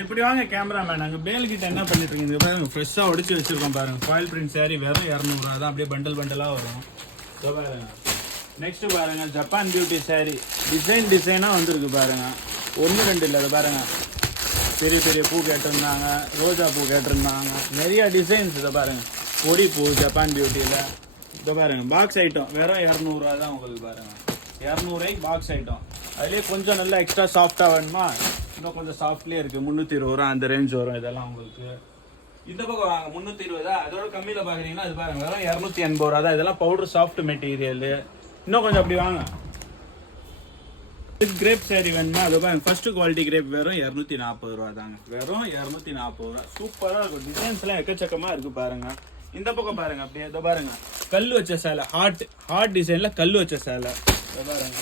இப்படி வாங்க கேமராமேன். நாங்கள் பேல் கிட்ட என்ன பண்ணிட்டு இருக்கீங்க பாருங்க, ஃப்ரெஷ்ஷாக உடச்சி வச்சிருக்கோம் பாருங்க. ஃபாயில் பிரிண்ட் சாரி வெறும் 200 ரூபா தான், அப்படியே பண்டல் பண்டலாக வரும். இதோ பாருங்க. நெக்ஸ்ட் பாருங்க, ஜப்பான் பியூட்டி சாரி டிசைனாக வந்துருக்கு பாருங்க. 1 2 இல்லை, அதை பாருங்க. பெரிய பெரிய பூ கேட்டிருந்தாங்க, ரோஜா பூ கேட்டிருந்தாங்க, நிறைய டிசைன்ஸ். இதை பாருங்க, பொடி பூ ஜப்பான் பியூட்டியில். இதை பாருங்க, பாக்ஸ் ஐட்டம் வெறும் 200 ரூபா தான் உங்களுக்கு பாருங்க. 200 பாக்ஸ் ஐட்டம். அதுலேயே கொஞ்சம் நல்லா எக்ஸ்ட்ரா சாஃப்டாக வேணுமா, இன்னும் கொஞ்சம் சாஃப்ட்லேயே இருக்குது. 320 ரூபா அந்த ரேஞ்ச் வரும் இதெல்லாம் உங்களுக்கு. இந்த பக்கம் வாங்க, 320. அதோட கம்மியில் பார்க்குறீங்கன்னா அது பாருங்க வெறும் 280 ரூபா தான். இதெல்லாம் பவுடர் சாஃப்ட் மெட்டீரியல். இன்னும் கொஞ்சம் அப்படி வாங்க. கிரேப் சாரி வேணுமா, அது பாருங்க ஃபர்ஸ்ட் குவாலிட்டி கிரேப் வெறும் 240 ரூபா தாங்க. வெறும் 240 ரூபா. சூப்பராக இருக்கும். டிசைன்ஸ்லாம் எக்கச்சக்கமாக இருக்குது பாருங்க. இந்த பக்கம் பாருங்க, அப்படியே இதோ பாருங்க, கல் வச்ச சேலை. ஹார்ட் டிசைனில் கல் வச்ச சேலை. இதை பாருங்க,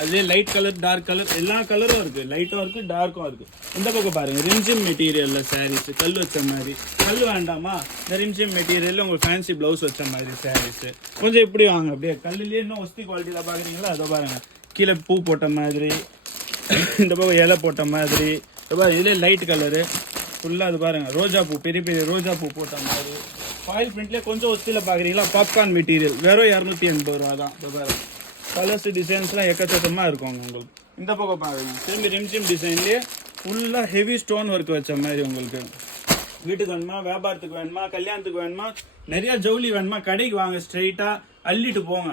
அதே லைட் கலர் டார்க் கலர் எல்லா கலரும் இருக்குது. லைட்டும் இருக்குது, டார்க்கும் இருக்குது. இந்த பக்கம் பாருங்கள், ரிம்ஜிம் மெட்டீரியலில் சாரீஸு. கல் வச்ச மாதிரி. கல் வேண்டாமா, இந்த ரிம்ஜிம் மெட்டீரியலில் உங்களுக்கு ஃபேன்சி ப்ளவுஸ் வச்ச மாதிரி சாரீஸு. கொஞ்சம் இப்படி வாங்க, அப்படியே கல்லுலேயே இன்னும் ஒஸ்தி குவாலிட்டியில் பார்க்குறீங்களா, அதை பாருங்கள். கீழே பூ போட்ட மாதிரி, இந்த பக்கம் இலை போட்ட மாதிரி. இதிலே லைட் கலரு ஃபுல்லாக. அது பாருங்கள், ரோஜா பூ, பெரிய பெரிய ரோஜா பூ போட்ட மாதிரி. ஃபாயில் பிரிண்ட்லேயே கொஞ்சம் ஒஸ்தியில் பார்க்குறீங்களா, பாப்கார்ன் மெட்டீரியல். வெறும் 280 ரூபா தான். இது பாருங்கள், கலர்ஸ் டிசைன்ஸ்லாம் எக்கச்சக்கமாக இருக்கும் உங்களுக்கு. இந்த பக்கம் பாருங்க, திரும்பி ரிம்ஜிம் டிசைன்லேயே ஃபுல்லாக ஹெவி ஸ்டோன் ஒர்க் வச்ச மாதிரி உங்களுக்கு. வீட்டுக்கு வேணுமா, வியாபாரத்துக்கு வேணுமா, கல்யாணத்துக்கு வேணுமா, நிறையா ஜவுளி வேணுமா, கடைக்கு வாங்க, ஸ்ட்ரைட்டாக அள்ளிட்டு போங்க.